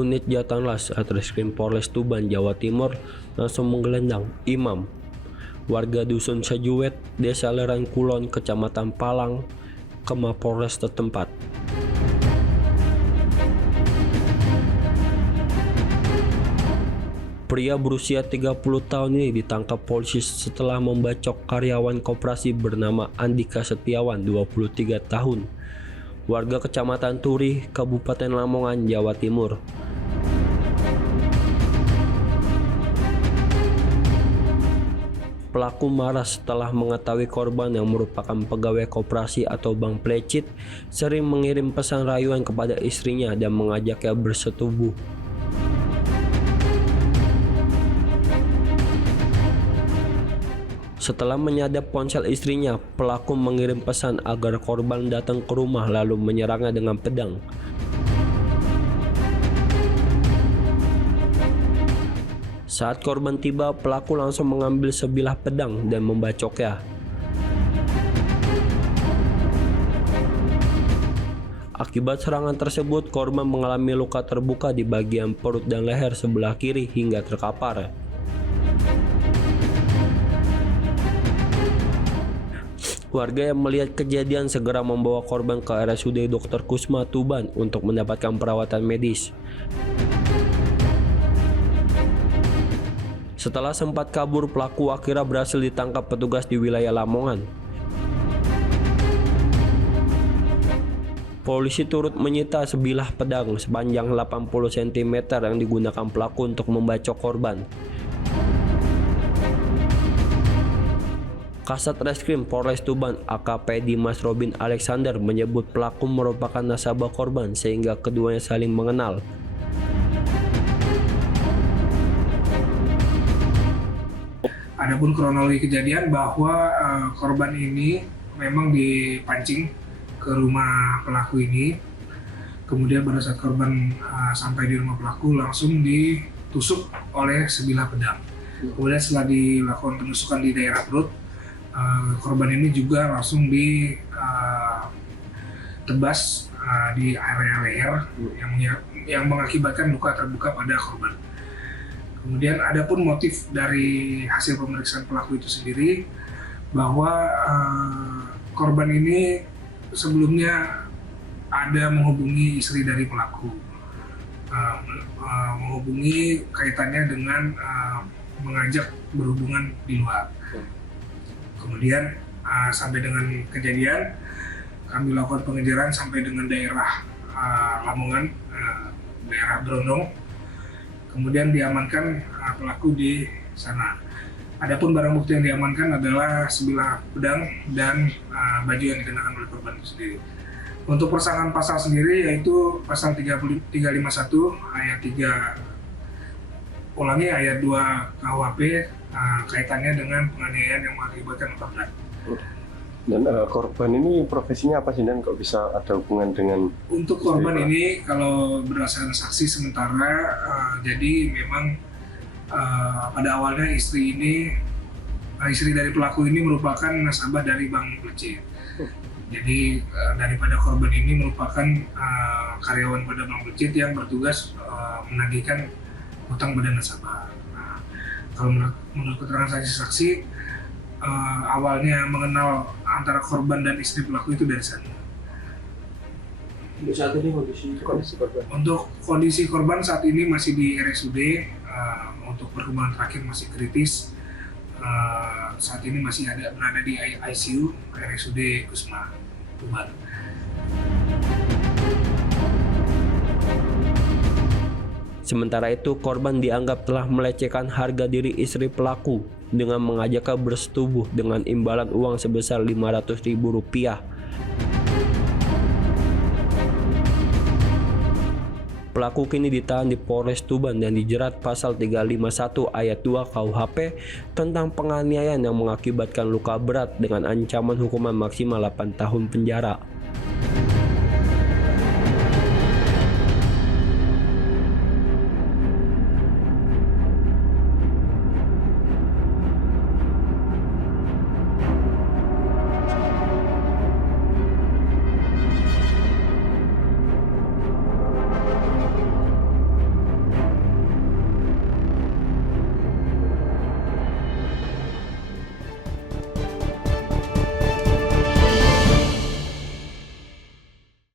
Unit Jatanlas Satreskrim Polres Tuban, Jawa Timur langsung menggelandang Imam, warga Dusun Sajuwet, Desa Lerang Kulon, Kecamatan Palang, ke Mapolres setempat. Pria berusia 30 tahun ini ditangkap polisi setelah membacok karyawan koperasi bernama Andika Setiawan, 23 tahun, warga Kecamatan Turi, Kabupaten Lamongan, Jawa Timur. Pelaku marah setelah mengetahui korban yang merupakan pegawai koperasi atau bank pelecit sering mengirim pesan rayuan kepada istrinya dan mengajaknya bersetubuh. Setelah menyadap ponsel istrinya, pelaku mengirim pesan agar korban datang ke rumah lalu menyerangnya dengan pedang. Saat korban tiba, pelaku langsung mengambil sebilah pedang dan membacoknya. Akibat serangan tersebut, korban mengalami luka terbuka di bagian perut dan leher sebelah kiri hingga terkapar. Warga yang melihat kejadian segera membawa korban ke RSUD Dr. Kusma Tuban untuk mendapatkan perawatan medis. Setelah sempat kabur, pelaku akhirnya berhasil ditangkap petugas di wilayah Lamongan. Polisi turut menyita sebilah pedang sepanjang 80 cm yang digunakan pelaku untuk membacok korban. Kasat Reskrim Polres Tuban AKP Dimas Robin Alexander menyebut pelaku merupakan nasabah korban sehingga keduanya saling mengenal. Adapun kronologi kejadian bahwa korban ini memang dipancing ke rumah pelaku ini. Kemudian pada saat korban sampai di rumah pelaku langsung ditusuk oleh sebilah pedang. Kemudian setelah dilakukan penusukan di daerah perut, korban ini juga langsung ditebas di area leher yang mengakibatkan luka terbuka pada korban. Kemudian adapun motif dari hasil pemeriksaan pelaku itu sendiri bahwa korban ini sebelumnya ada menghubungi istri dari pelaku, menghubungi kaitannya dengan mengajak berhubungan di luar. Kemudian sampai dengan kejadian kami lakukan pengejaran sampai dengan daerah Lamongan, daerah Brondong. Kemudian diamankan pelaku di sana. Adapun barang bukti yang diamankan adalah sebilah pedang dan baju yang dikenakan oleh korban itu sendiri. Untuk persangkaan pasal sendiri yaitu pasal 351 ayat 3 ayat 2 KUHP kaitannya dengan penganiayaan yang mengakibatkan luka berat. Dan korban ini profesinya apa sih, dan kok bisa ada hubungan dengan? Untuk korban ini kalau berdasarkan saksi sementara, jadi memang pada awalnya istri dari pelaku ini merupakan nasabah dari bank pelecit. Jadi daripada korban ini merupakan karyawan pada bank pelecit yang bertugas menagihkan hutang pada nasabah. Nah, kalau menurut keterangan saksi, awalnya mengenal antara korban dan istri pelaku itu dari sana. Untuk saat ini kondisi korban? Untuk kondisi korban saat ini masih di RSUD, untuk perkembangan terakhir masih kritis. Saat ini masih berada di ICU RSUD Kusma Tuban. Sementara itu, korban dianggap telah melecehkan harga diri istri pelaku dengan mengajaknya bersetubuh dengan imbalan uang sebesar Rp500.000. Pelaku kini ditahan di Polres Tuban dan dijerat pasal 351 ayat 2 KUHP tentang penganiayaan yang mengakibatkan luka berat dengan ancaman hukuman maksimal 8 tahun penjara.